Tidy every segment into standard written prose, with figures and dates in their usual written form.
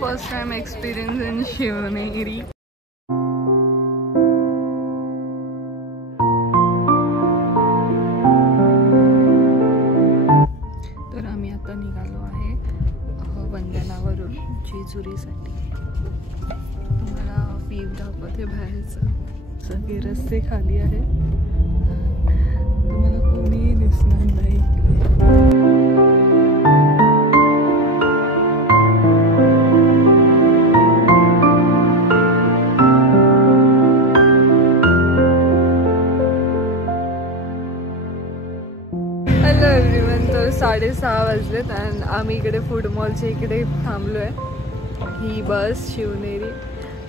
First time experience in Shivneri. तर आम्ही आता निघालो आहे वंदनावरून जेजुरीसाठी. मला व्ह्यू दाखवते बाहेरचं. सगळे रस्ते खाली आहे, तुम्हाला कोणीही दिसणार नाही इकडे. Hello everyone. तर 6:30 वाजलेत आणि आम्ही इकडे फूड मॉलच्या इकडे थांबलो आहे. ही bus Shivneri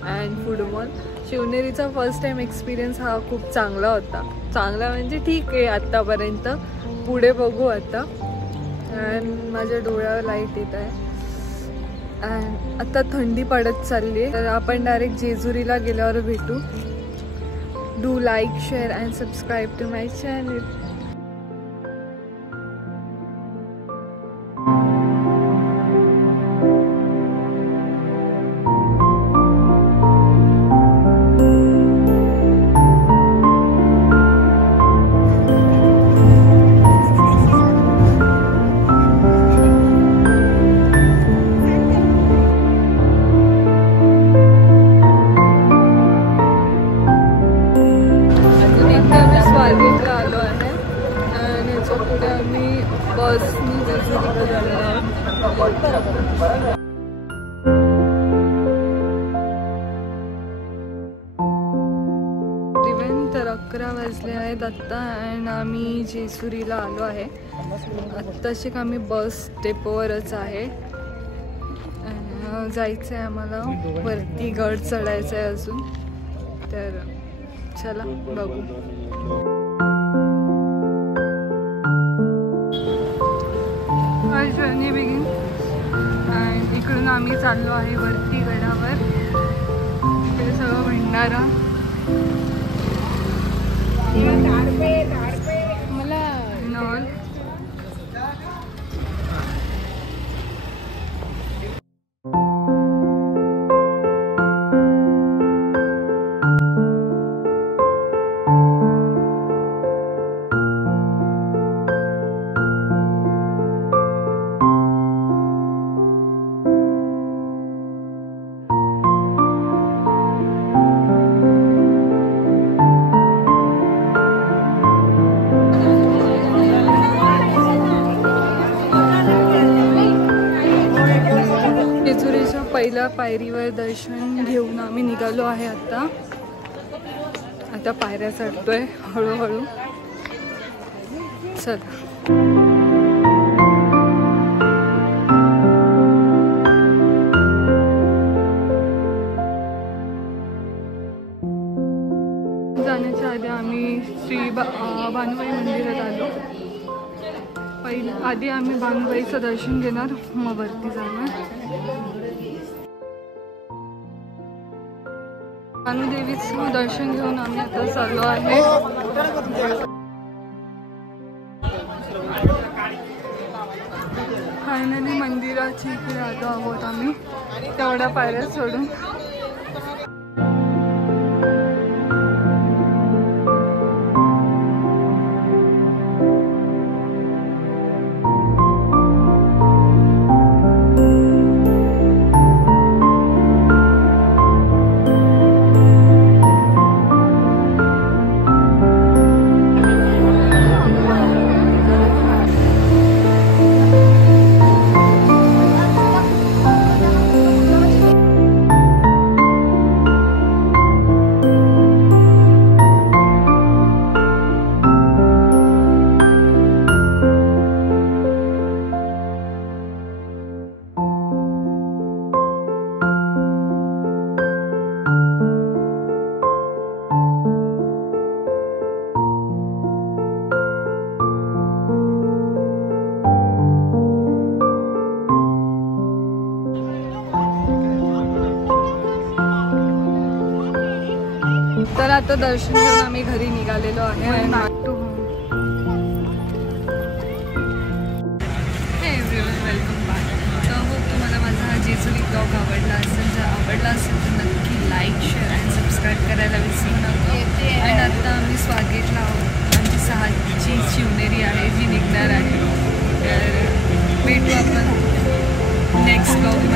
and food mall. शिवनेरीचा फर्स्ट टाइम एक्सपिरियन्स हा खूप चांगला होता. चांगला म्हणजे ठीक आहे आत्तापर्यंत, पुढे बघू आता. अँड माझ्या डोळ्यावर लाईट येत आहे. अँड आता थंडी पडत चालली आहे. तर आपण डायरेक्ट जेजुरीला गेल्यावर भेटू. Do like, share and subscribe to my channel. तर 11 वाजले आहेत आत्ता अँड आम्ही जेजुरीला आलो आहे. आत्ताशी आम्ही बस डेपोवरच आहे. जायचं आहे आम्हाला, वरती गड चढायचं आहे अजून. तर चला बघू. Journey begin. अँड इकडून आम्ही चाललो आहे वरती गडावर. इकडे सगळं भंडारा. मला नॉल जेजुरीच्या पहिल्या पायरीवर दर्शन घेऊन आम्ही निघालो आहे. आता पायऱ्या चढतोय हळूहळू. चला. जाण्याच्या आधी आम्ही श्री भानुबाई मंदिरात आलो. आधी आम्ही भानुबाईचं दर्शन घेणार, मग वरती जाणार. भानुदेवीचं दर्शन घेऊन आम्ही आता चाललो आहे. फायनली मंदिराची इकडे आलो आहोत आम्ही, तेवढ्या पायऱ्या सोडून. तर आता दर्शन घेऊन आम्ही घरी निघालेलो आहे. Welcome back. तर तुम्हाला माझा हा जेजुरी ब्लॉग आवडला आवडला असेल तर नक्की लाईक शेअर आणि सबस्क्राईब करायला विसरू नका. आणि आता आम्ही स्वागतला आहोत. आमची 6ची शिवनेरी आहे जी निघणार आहे. तर भेटू आपण नेक्स्ट ब्लॉग.